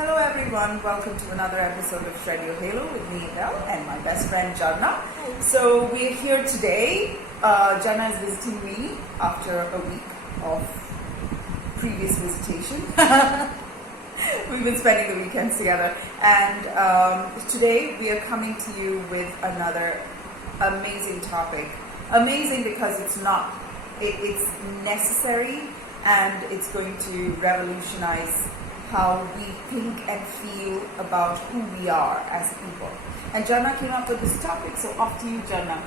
Hello everyone, welcome to another episode of Shred Your Halo with me, Edel, and my best friend Jharna. So we're here today. Jharna is visiting me after a week of previous visitation. We've been spending the weekends together, and today we are coming to you with another amazing topic. Amazing because it's necessary, and it's going to revolutionize how we think and feel about who we are as people. And Jharna came up with this topic, so off to you, Jharna.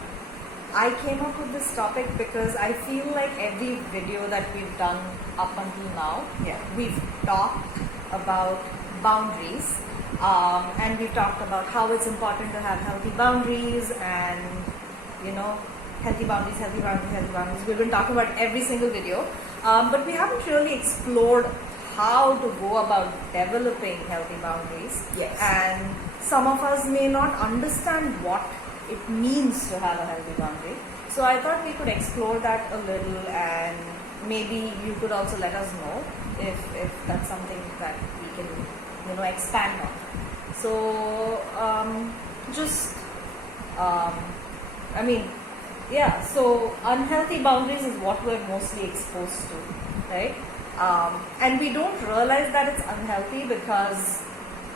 I came up with this topic because I feel like every video that we've done up until now, we've talked about boundaries, and we've talked about how it's important to have healthy boundaries and, healthy boundaries. We've been talking about every single video, but we haven't really explored how to go about developing healthy boundaries. Yes. And some of us may not understand what it means to have a healthy boundary. So I thought we could explore that a little, and maybe you could also let us know if that's something that we can, expand on. So, so unhealthy boundaries is what we're mostly exposed to, right? And we don't realize that it's unhealthy because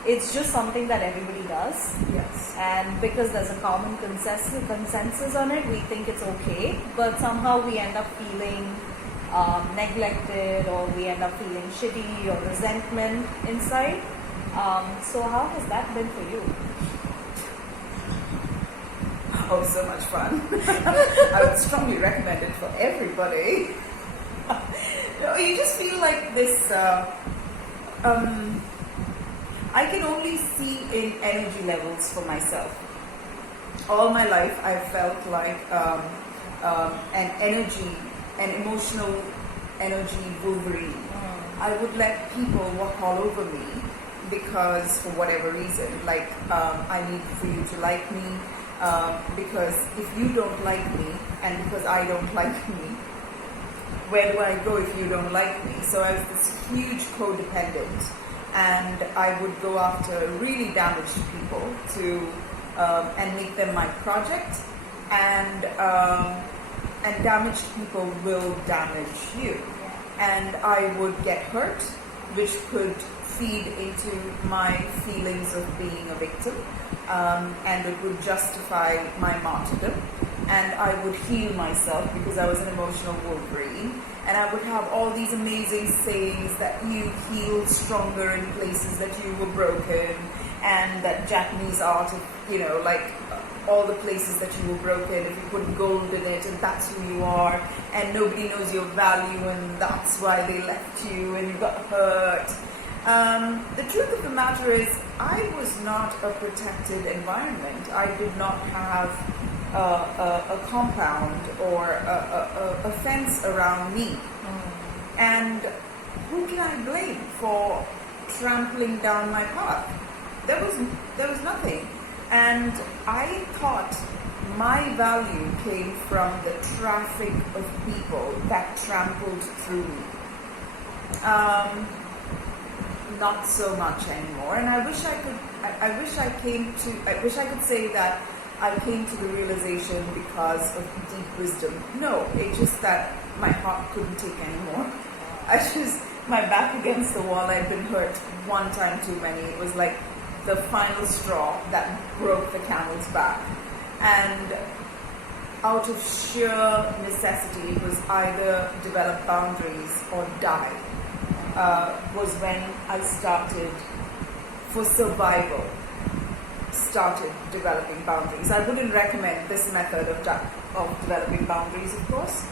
it's just something that everybody does. Yes. And because there's a common consensus on it, we think it's okay. But somehow we end up feeling neglected, or we end up feeling shitty or resentment inside. So how has that been for you? Oh, so much fun. I would strongly recommend it for everybody. You just feel like this, I can only see in energy levels for myself. All my life I felt like an emotional energy Wolverine. I would let people walk all over me because for whatever reason, I need for you to like me, because if you don't like me and because I don't like me, where do I go if you don't like me? So I was this huge codependent, and I would go after really damaged people and make them my project, and damaged people will damage you, and I would get hurt, which could feed into my feelings of being a victim, and it would justify my martyrdom. And I would heal myself because I was an emotional Wolverine, and I would have all these amazing sayings that you heal stronger in places that you were broken, and that Japanese art of, all the places that you were broken, if you put gold in it, and that's who you are, and nobody knows your value, and that's why they left you, and you got hurt. The truth of the matter is, I was not a protected environment. I did not have a compound or a fence around me. And who can I blame for trampling down my path? There was nothing. And I thought my value came from the traffic of people that trampled through me. Not so much anymore. And I wish I could say that I came to the realization because of deep wisdom. No, it's just that my heart couldn't take anymore. My back against the wall, I'd been hurt one time too many. It was like the final straw that broke the camel's back. And out of sheer necessity, it was either develop boundaries or die, was when I started, for survival, developing boundaries. I wouldn't recommend this method of developing boundaries, of course.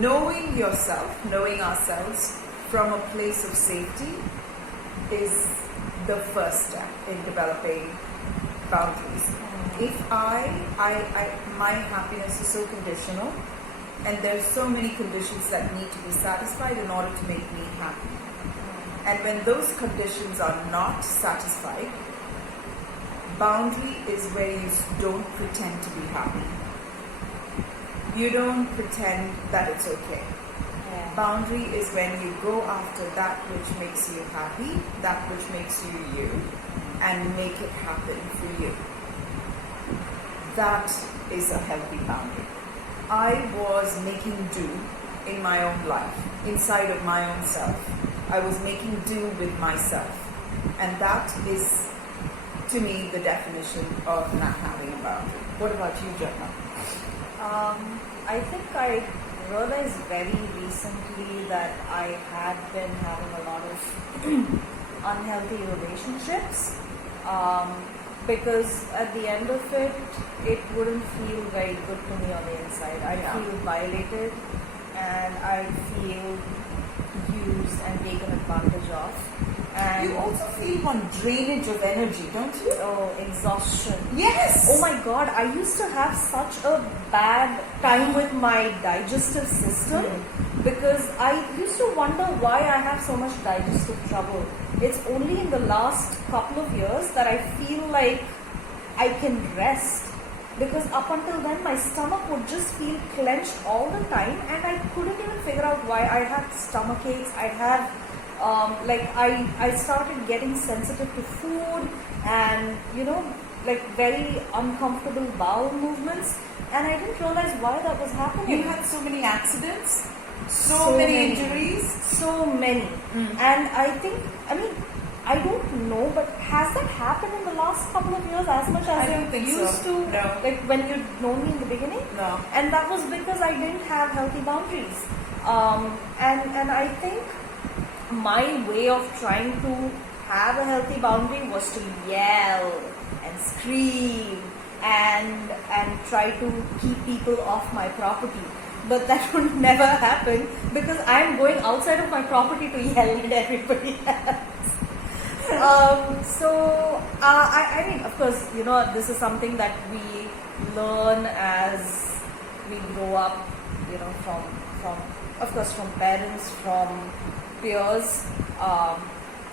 Knowing yourself, knowing ourselves from a place of safety is the first step in developing boundaries. If my happiness is so conditional, and there's so many conditions that need to be satisfied in order to make me happy. And when those conditions are not satisfied, boundary is where you don't pretend to be happy. You don't pretend that it's okay. Yeah. Boundary is when you go after that which makes you happy, that which makes you you, and make it happen for you. That is a healthy boundary. I was making do in my own life, inside of my own self. I was making do with myself. And that is, to me, the definition of not having a boundary. What about you, Jharna? I think I realized very recently that I had been having a lot of unhealthy relationships, because at the end of it, it wouldn't feel very good to me on the inside. I'd feel violated, and I'd feel used and taken advantage of. And you also feel one drainage of energy, don't you? Oh, exhaustion. Yes! Oh my god, I used to have such a bad time with my digestive system because I used to wonder why I have so much digestive trouble. It's only in the last couple of years that I feel like I can rest, because up until then my stomach would just feel clenched all the time and I couldn't even figure out why. I had stomach aches, I had I started getting sensitive to food and, very uncomfortable bowel movements, and I didn't realize why that was happening. You had so many accidents, so many injuries. So many. And I don't know, but has that happened in the last couple of years as much as I don't think used so. to? No. Like when you'd known me in the beginning? No. And that was because I didn't have healthy boundaries. And I think my way of trying to have a healthy boundary was to yell and scream and try to keep people off my property. But that would never happen because I'm going outside of my property to yell at everybody else. Of course, this is something that we learn as we grow up, from parents, from peers,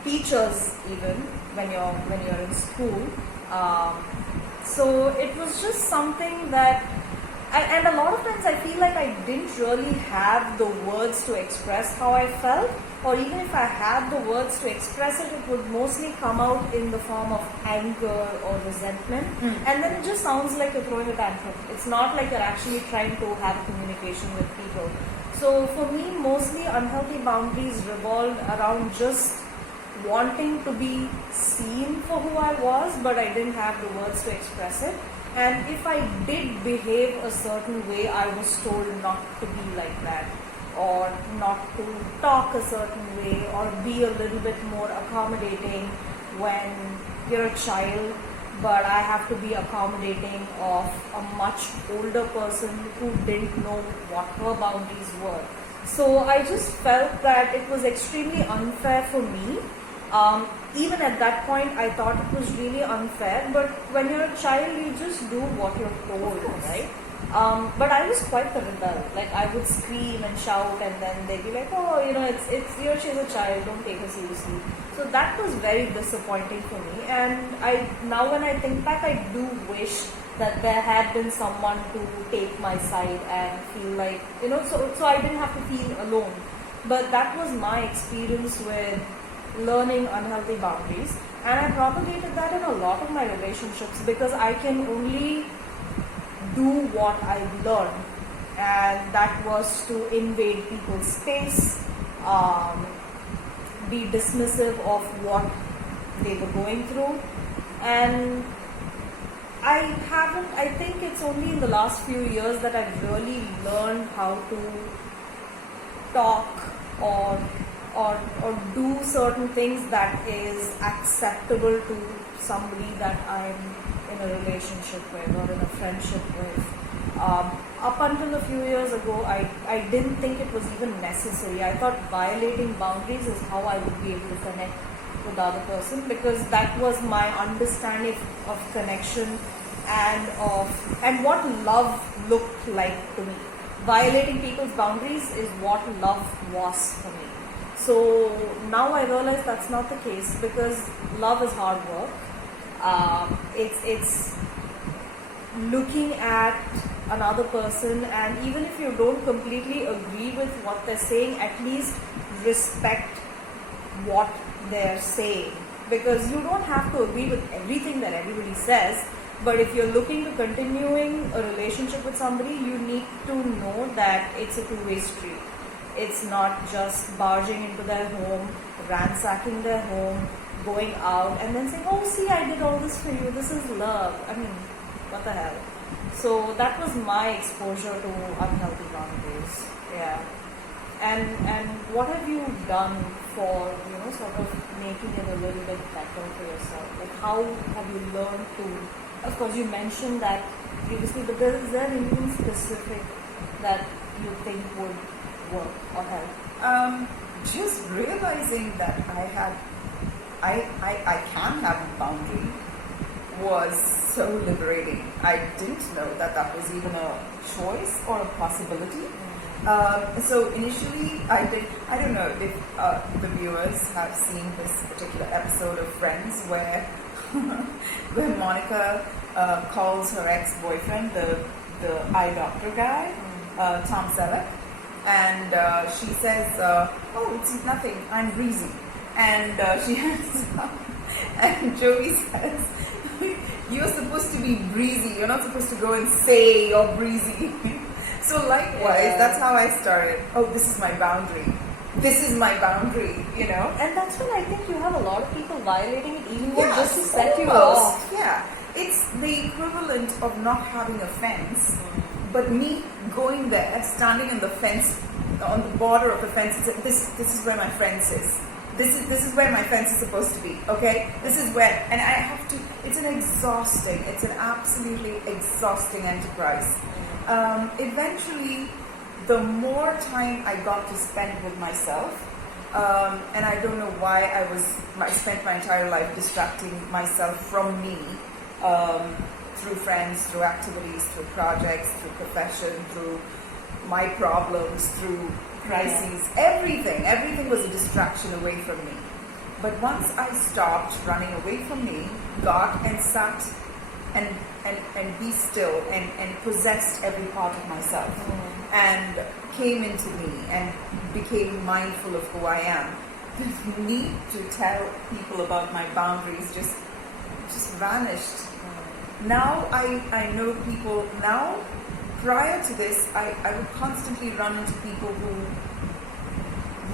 teachers, even when you're in school. So it was just something that, and a lot of times I feel like I didn't really have the words to express how I felt, or even if I had the words to express it, it would mostly come out in the form of anger or resentment, and then it just sounds like you're throwing a tantrum. It's not like you're actually trying to have a communication with people. So for me, mostly unhealthy boundaries revolved around just wanting to be seen for who I was, but I didn't have the words to express it. And if I did behave a certain way, I was told not to be like that, or not to talk a certain way, or be a little bit more accommodating when you're a child, but I have to be accommodating of a much older person who didn't know what her boundaries were. So I just felt that it was extremely unfair for me. Even at that point, I thought it was really unfair, but when you're a child, you just do what you're told, right? But I was quite the rebel. Like, I would scream and shout, and then they'd be like, oh, she's a child, don't take her seriously. So that was very disappointing for me. And now when I think back, I do wish that there had been someone to take my side and feel like, so I didn't have to feel alone. But that was my experience with learning unhealthy boundaries. And I propagated that in a lot of my relationships because I can only do what I've learned, and that was to invade people's space, be dismissive of what they were going through. And I think it's only in the last few years that I've really learned how to talk or do certain things that is acceptable to somebody that I'm in a relationship with or in a friendship with. Up until a few years ago, I didn't think it was even necessary. I thought violating boundaries is how I would be able to connect with the other person, because that was my understanding of connection and what love looked like to me. Violating people's boundaries is what love was for me. So now I realize that's not the case, because love is hard work. It's looking at another person, and even if you don't completely agree with what they're saying, at least respect what they're saying, because you don't have to agree with everything that everybody says. But if you're looking to continuing a relationship with somebody, you need to know that it's a two-way street. It's not just barging into their home, ransacking their home, going out and then saying, oh, see, I did all this for you, this is love. I mean, what the hell? So that was my exposure to unhealthy boundaries. Yeah. And what have you done for, sort of making it a little bit better for yourself? Like, how have you learned to, of course you mentioned that previously, but is there anything specific that you think would work or help? Just realizing that I can have a boundary was so liberating. I didn't know that was even a choice or a possibility. So initially I don't know if the viewers have seen this particular episode of Friends where where Monica calls her ex-boyfriend, the eye doctor guy, Tom Selleck, and she says, oh, it's nothing, I'm breezy. And she hangs up, and Joey says, you're supposed to be breezy, you're not supposed to go and say you're breezy. So likewise, that's how I started. Oh, this is my boundary. This is my boundary, And that's when I think you have a lot of people violating it even more just to set almost. You off. Yeah, it's the equivalent of not having a fence, but me going there, standing on the fence, on the border of the fence, and saying, this is where my fence is. This is where my fence is supposed to be, okay? This is where, and I have to, it's an absolutely exhausting enterprise. Eventually, the more time I got to spend with myself, and I don't know why I spent my entire life distracting myself from me, through friends, through activities, through projects, through profession, through my problems, through crises, everything was a distraction away from me. But once I stopped running away from me, got and sat and be still and possessed every part of myself and came into me and became mindful of who I am, the need to tell people about my boundaries just vanished. Now I know people. Now, prior to this, I would constantly run into people who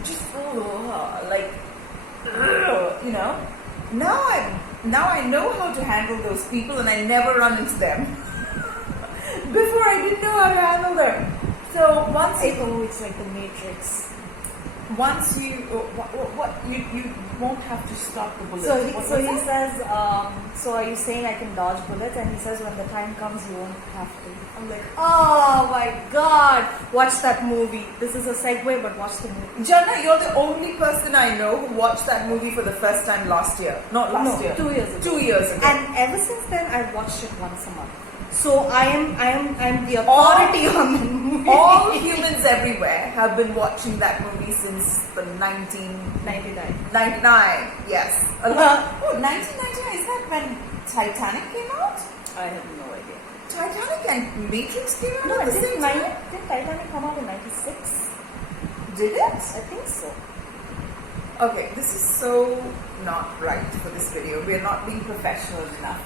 just Now I know how to handle those people, and I never run into them. Before I didn't know how to handle them. So once it's like the Matrix. Once you won't have to stop the bullet. So he says, so are you saying I can dodge bullets? And he says, when the time comes, you won't have to. I'm like, oh my God, watch that movie. This is a segue, but watch the movie. Jharna, you're the only person I know who watched that movie for the first time last year. Not last year. 2 years ago. 2 years ago. And ever since then, I've watched it once a month. So I am the authority on the movie. All humans everywhere have been watching that movie since the 1999. 99, yes. 1999, is that when Titanic came out? I have no idea. Titanic and Matrix came out No, at the same time? Did Titanic come out in 96? Did it? I think so. Okay, this is so not right for this video. We are not being professional enough.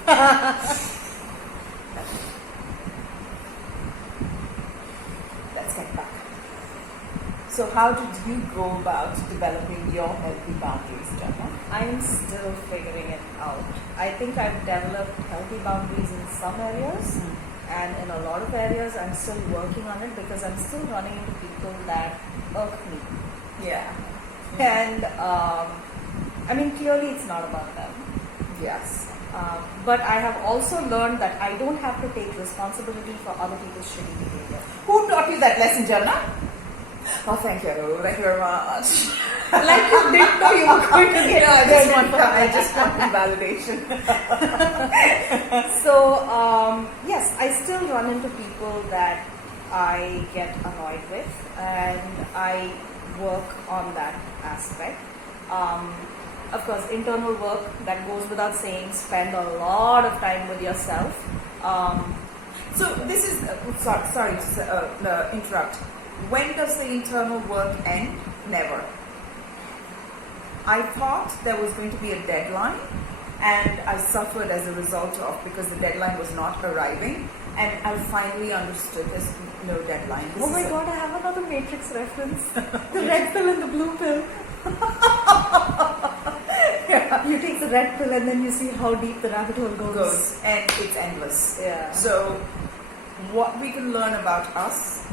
Let's get back. So how did you go about developing your healthy boundaries, Jharna? I'm still figuring it out. I think I've developed healthy boundaries in some areas, and in a lot of areas I'm still working on it because I'm still running into people that irk me. Yeah. And I mean, clearly it's not about them. Yes. But I have also learned that I don't have to take responsibility for other people's shitty behavior. Who taught you that lesson, Jharna? Oh, thank you. Thank you very much. Like you didn't know you were going to get I just want validation. So, yes, I still run into people that I get annoyed with, and I work on that aspect. Of course, internal work, that goes without saying. Spend a lot of time with yourself. So this is sorry to interrupt. When does the internal work end? Never. I thought there was going to be a deadline, and I suffered as a result of, because the deadline was not arriving, and I finally understood there's no deadline. Oh my god, I have another Matrix reference. The red pill and the blue pill. Yeah. You take the red pill and then you see how deep the rabbit hole goes. And it's endless. Yeah. So what we can learn about us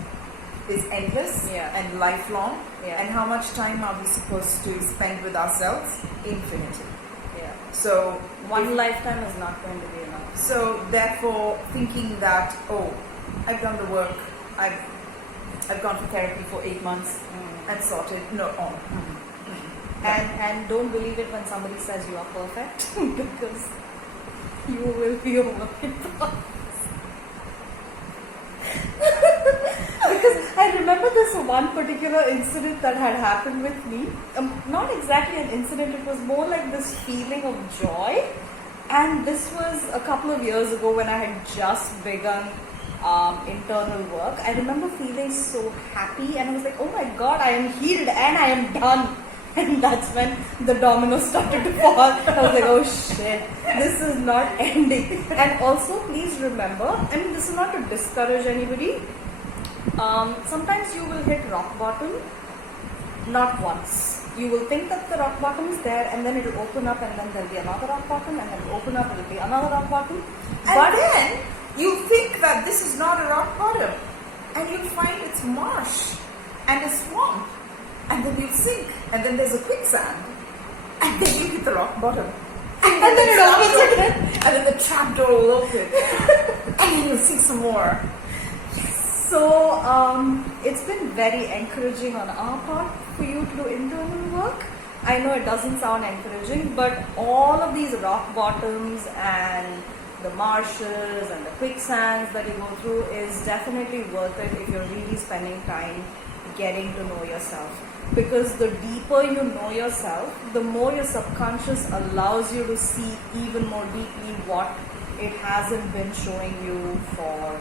is endless and lifelong. Yeah. And how much time are we supposed to spend with ourselves? Infinity. Yeah. So one lifetime is not going to be enough. So therefore, thinking that, oh, I've done the work, I've gone for therapy for 8 months and sorted. No, And don't believe it when somebody says you are perfect, because you will be a work in progress. Because I remember this one particular incident that had happened with me. Not exactly an incident, it was more like this feeling of joy. And this was a couple of years ago when I had just begun internal work. I remember feeling so happy, and I was like, oh my god, I am healed and I am done. And that's when the dominoes started to fall. I was like, oh shit, this is not ending. And also, please remember, I mean, this is not to discourage anybody. Sometimes you will hit rock bottom, not once. You will think that the rock bottom is there, and then it will open up, and then there will be another rock bottom, and then it will open up, and there will be another rock bottom. And then you think that this is not a rock bottom, and you find it's marsh and a swamp. And then you sink, and then there's a quicksand, and then you hit the rock bottom, and then it opens again, and then the trap door will open, and then you'll sink some more. So it's been very encouraging on our part for you to do internal work. I know it doesn't sound encouraging, but all of these rock bottoms and the marshes and the quicksands that you go through is definitely worth it if you're really spending time getting to know yourself. Because the deeper you know yourself, the more your subconscious allows you to see even more deeply what it hasn't been showing you for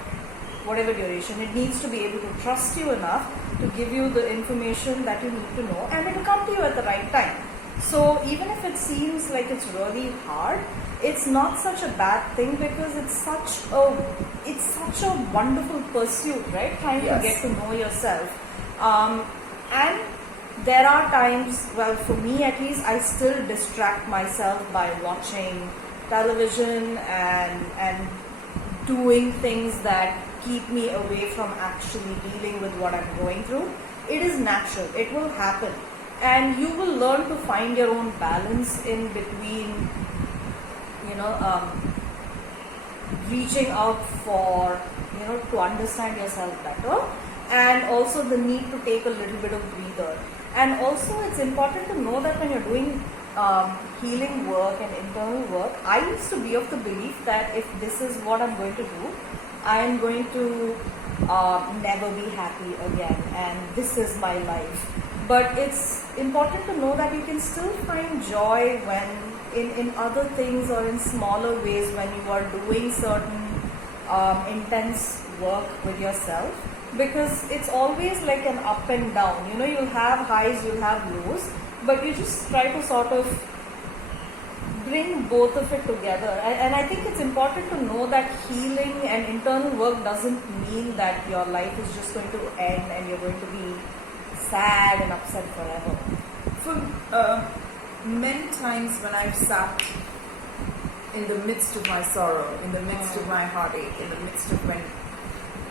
whatever duration. It needs to be able to trust you enough to give you the information that you need to know, and it will come to you at the right time. So even if it seems like it's really hard, it's not such a bad thing, because it's such a wonderful pursuit, right? Trying to get to know yourself. And there are times, well, for me at least, I still distract myself by watching television and doing things that keep me away from actually dealing with what I'm going through. It is natural. It will happen. And you will learn to find your own balance in between, reaching out for, to understand yourself better, and also the need to take a little bit of breather. And also, it's important to know that when you're doing healing work and internal work, I used to be of the belief that if this is what I'm going to do, I am going to never be happy again, and this is my life. But it's important to know that you can still find joy when in other things, or in smaller ways, when you are doing certain intense work with yourself. Because it's always like an up and down. You'll have highs, you'll have lows, but you just try to sort of bring both of it together. And I think it's important to know that healing and internal work doesn't mean that your life is just going to end and you're going to be sad and upset forever. For many times when I've sat in the midst of my sorrow, in the midst of my heartache, in the midst of when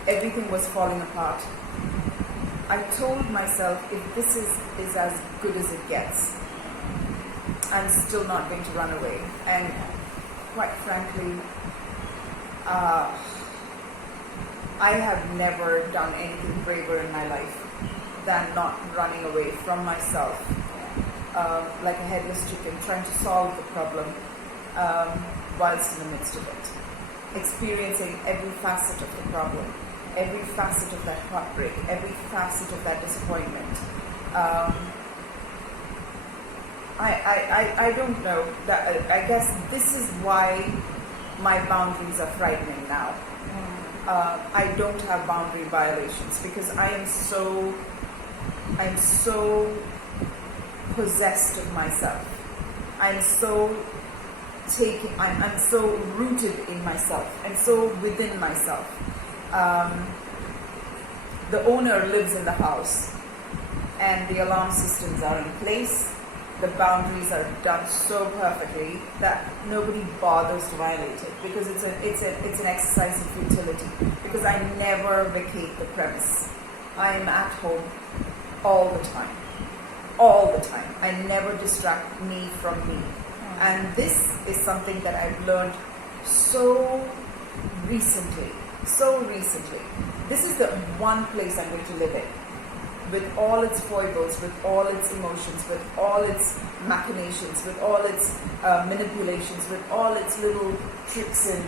everything was falling apart, I told myself, if this is as good as it gets, I'm still not going to run away. And quite frankly, I have never done anything braver in my life than not running away from myself, like a headless chicken, trying to solve the problem whilst in the midst of it, experiencing every facet of the problem, every facet of that heartbreak, every facet of that disappointment. I don't know. I guess this is why my boundaries are frightening now. I don't have boundary violations because I'm so possessed of myself. I'm so rooted in myself and so within myself. The owner lives in the house and the alarm systems are in place. The boundaries are done so perfectly that nobody bothers to violate it because it's an exercise in futility. Because I never vacate the premise. I am at home all the time. All the time. I never distract me from me. And this is something that I've learned so recently. This is the one place I'm going to live in. With all its foibles, with all its emotions, with all its machinations, with all its manipulations, with all its little tricks and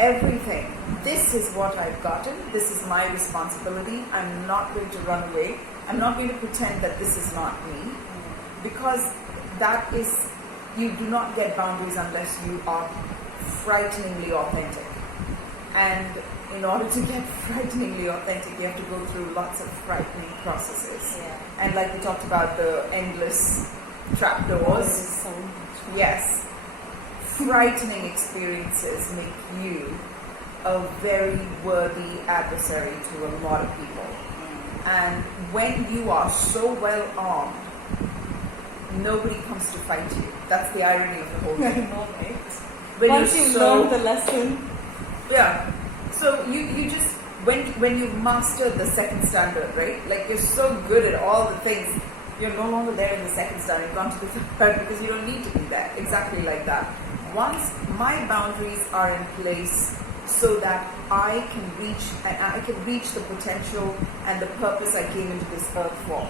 everything. This is what I've gotten. This is my responsibility. I'm not going to run away. I'm not going to pretend that this is not me. Because that is, you do not get boundaries unless you are frighteningly authentic. And in order to get frighteningly authentic, you have to go through lots of frightening processes. Yeah. And like we talked about the endless trapdoors. So Yes. Frightening experiences make you a very worthy adversary to a lot of people. And when you are so well armed, nobody comes to fight you. That's the irony of the whole thing. no, right? When Once you're you've so- learned the lesson, Yeah. So you just when you mastered the second standard, right? Like you're so good at all the things, you're no longer there in the second standard. You've gone to the third because you don't need to be there. Exactly like that. Once my boundaries are in place, so that I can reach the potential and the purpose I came into this earth for,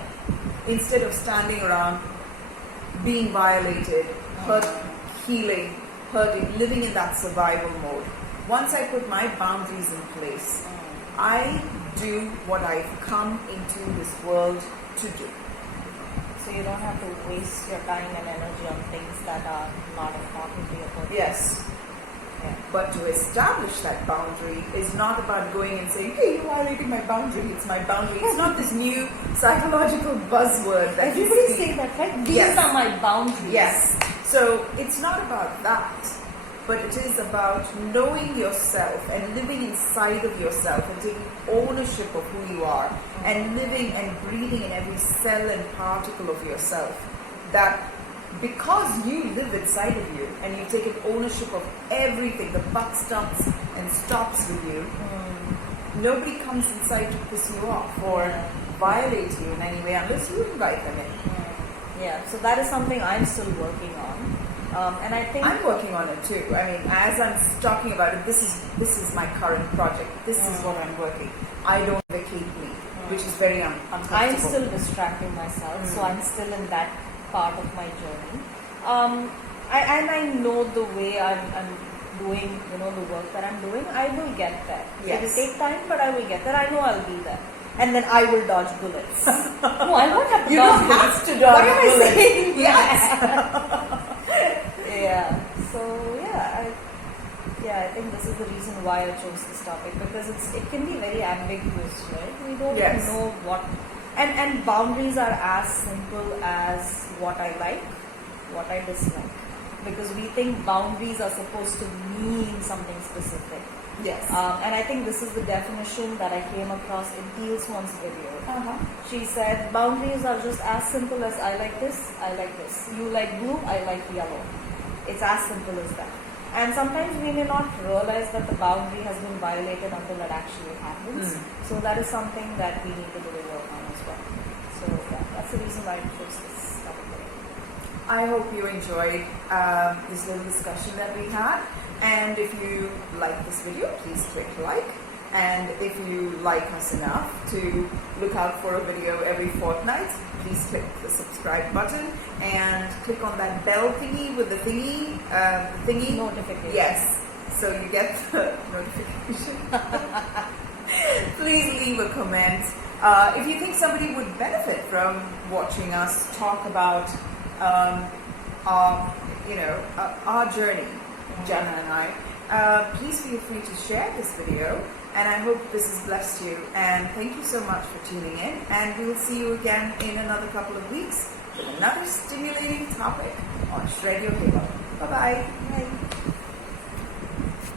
instead of standing around being violated, hurt, healing, hurting, living in that survival mode. Once I put my boundaries in place, I do what I've come into this world to do. so you don't have to waste your time and energy on things that are not important to your purpose. Yes. Yeah. But to establish that boundary is not about going and saying, hey, you violated my boundary, it's my boundary. It's not this new psychological buzzword that you Everybody see. say that, right? These Yes. are my boundaries. Yes. So it's not about that, but it is about knowing yourself and living inside of yourself and taking ownership of who you are and living and breathing in every cell and particle of yourself. That because you live inside of you and you've taken ownership of everything, the buck stops and stops with you, nobody comes inside to piss you off or violate you in any way unless you invite them in. Yeah, so that is something I'm still working on. And I think I'm working on it too. I mean, as I'm talking about it, this is my current project. This is what I'm working. I don't vacate me, which is very uncomfortable. I'm still distracting myself, so I'm still in that part of my journey. I know the way I'm doing, the work that I'm doing, I will get there. Yes. It will take time, but I will get there. I know I'll be there. And then I will dodge bullets. No, I won't have to You dodge don't bullets. have to dodge What am I bullets. saying? Yes. Yeah. So I think this is the reason why I chose this topic, because it can be very ambiguous, right? We don't Yes. know what, and boundaries are as simple as what I like, what I dislike, because we think boundaries are supposed to mean something specific. Yes. And I think this is the definition that I came across in Teal Swan's video. She said boundaries are just as simple as I like this, I like this. You like blue, I like yellow. It's as simple as that. And sometimes we may not realize that the boundary has been violated until it actually happens. So that is something that we need to really work on as well. So that's the reason why I chose this topic today. I hope you enjoyed this little discussion that we had. And if you like this video, please click like. And if you like us enough to look out for a video every fortnight, please click the subscribe button and click on that bell thingy with the thingy. Notification. Yes, so you get the notification. Please leave a comment. If you think somebody would benefit from watching us talk about our journey, Jharna and I, please feel free to share this video And I hope this has blessed you. And thank you so much for tuning in. And we'll see you again in another couple of weeks with another stimulating topic on Shred Your Halo. Bye-bye.